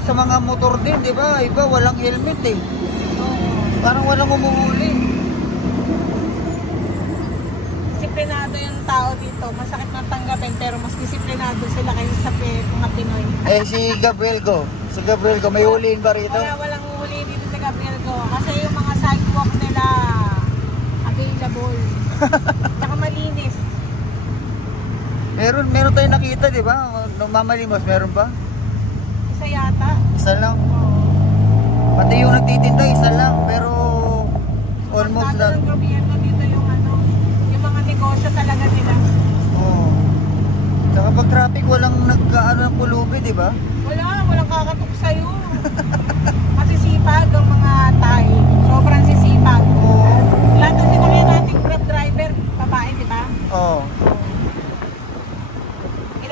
Tapos sa mga motor din, di ba? Iba, walang helmet eh. Parang walang umuhuli. Disiplinado yung tao dito. Masakit na tanggapin pero mas disiplinado sila kaysa sa mga Pinoy. Eh si Gabriel Go. Si Gabriel Go, may huliin ba rito? Walang huli dito sa Gabriel Go. Kasi yung mga sidewalk nila available. Tsaka malinis. Meron tayong nakita, di ba? Nung mamalimos, meron ba? Isa yata. Isa lang. Pati yung nagtitinda, isa lang. Pero almost na. Ang gobyerno dito yung yung mga negosyo talaga nila. Oo. Tsaka pag traffic, walang nagkaano ng pulubi, di ba? Walang kakatok sa'yo. Masisipag ang mga tayo. Sobrang sisipag. Oo. Lahat ng sinakyan nating Grab driver, babae, di ba? Oo.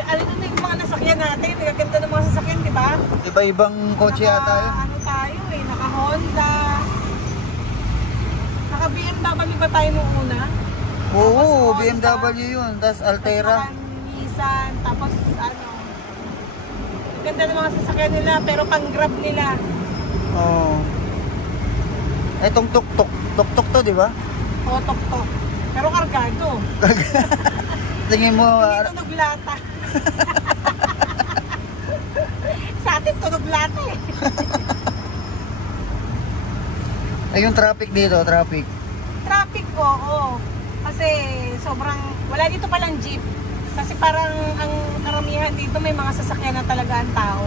Ano na yung mga nasakyan natin? Nagaganda ng mga sasakyan, di ba? Iba-ibang kotse yata yun. Ano tayo eh, naka-Honda. Naka-BMW ba tayo nung una? Oo, BMW yun. Tapos Altera. Nissan, tapos ganda ng mga sasakyan nila, pero pang-Grab nila. Oo. Etong tuk-tuk. Tuk-tuk to, di ba? Oo, tuk-tuk. Pero kargado. Tingin mo... Hindi tunog lata. Sa atin tunog lata eh. Ay, yung traffic dito, traffic. Traffic ko, oo. Kasi sobrang... Wala dito palang jeep. Kasi parang ang karamihan dito may mga sasakyan na talaga ang tao.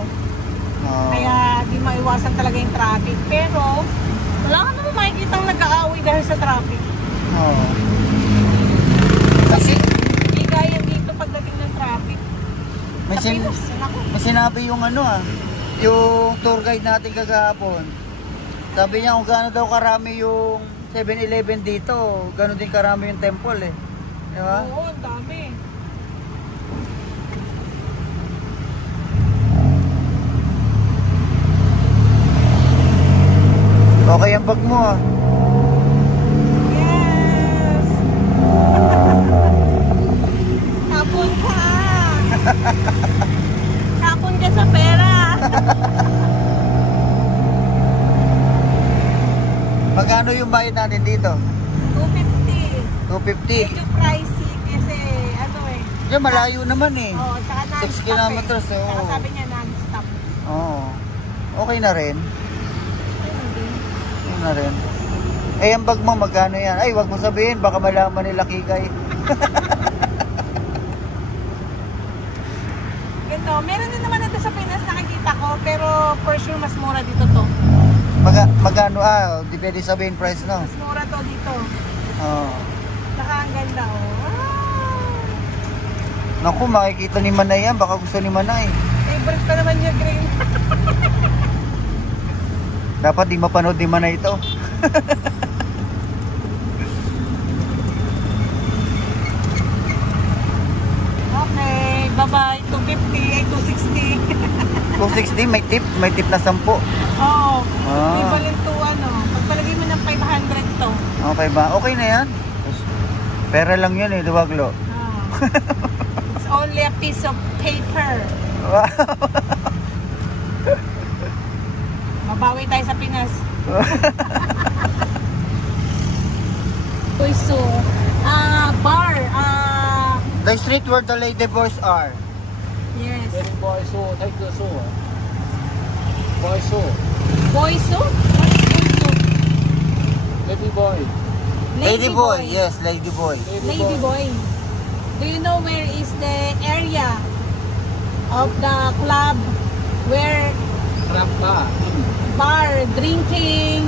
Kaya di maiwasan talaga yung traffic. Pero wala ka naman makikitang nag-aaway dahil sa traffic. Oo. Kasi hindi gaya dito pagdating ng traffic. May sinabi yung yung tour guide natin kagahapon. Sabi niya kung gaano daw karami yung 7-Eleven dito, gano'n din karami yung temple eh. Di ba? Oo, ang dami. Okay ang bag mo ah. Yes! Kapon ka! Kapon ka sa pera! Magkano yung bayad natin dito? 250. 250. Medyo pricey kasi Diyan malayo naman eh. Oo, tsaka non-stop 6 kilometers eh. Tsaka oh. sabi niya non-stop. Oo. Okay na rin. Hindi. Okay na rin. Eh, ang bag mo, magkano yan? Ay, wag mo sabihin, baka malaman nila Kikay. Ganito, meron din naman ito sa Pinas nakikita ko, pero for sure mas mura dito to. Magkano di pwede sabihin price no? Mas mura to dito. Oo. Saka ang ganda Naku, makikita ni Manay yan, baka gusto ni Manay. Favorite pa naman niya, green. Dapat di mapanood ni Manay ito. Okay, bye-bye. 250 ay 260. 260, may tip na 10. Oo. Equivalent to pagpalagay mo ng 500 to. Okay ba? Okay na yan. Pera lang yun eh, duwaglo. It's only a piece of paper. Wow. Mabawi tayo sa Pinas. So, bar. The street where the lady boys are. Yes. Lady boy so, take the so. Boy so. Boy soup? What is boy soup? Lady boy. Lady boy, yes, lady boy. Lady boy. Do you know where is the area of the club where Rampa. bar, drinking,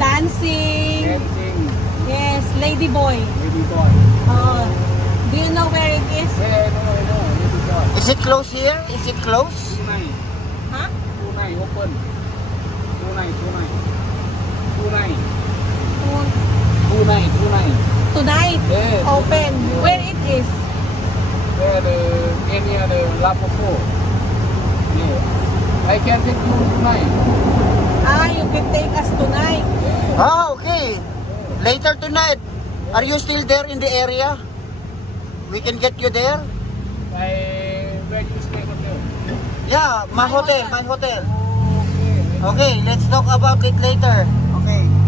dancing? Dancing. Yes, Lady Boy. Lady boy. Oh, do you know where it is? Yeah, I know. Lady boy. Is it close here? Is it close? 29. Huh? 29 open. 29. 29. Tonight, Yes. open. Where it is? There near the Lapopo. Yeah. I can take you tonight. You can take us tonight. Yeah. Okay. Later tonight. Are you still there in the area? We can get you there? Where you stay hotel? Yeah, my hotel, my hotel. Okay. Okay, let's talk about it later. Okay.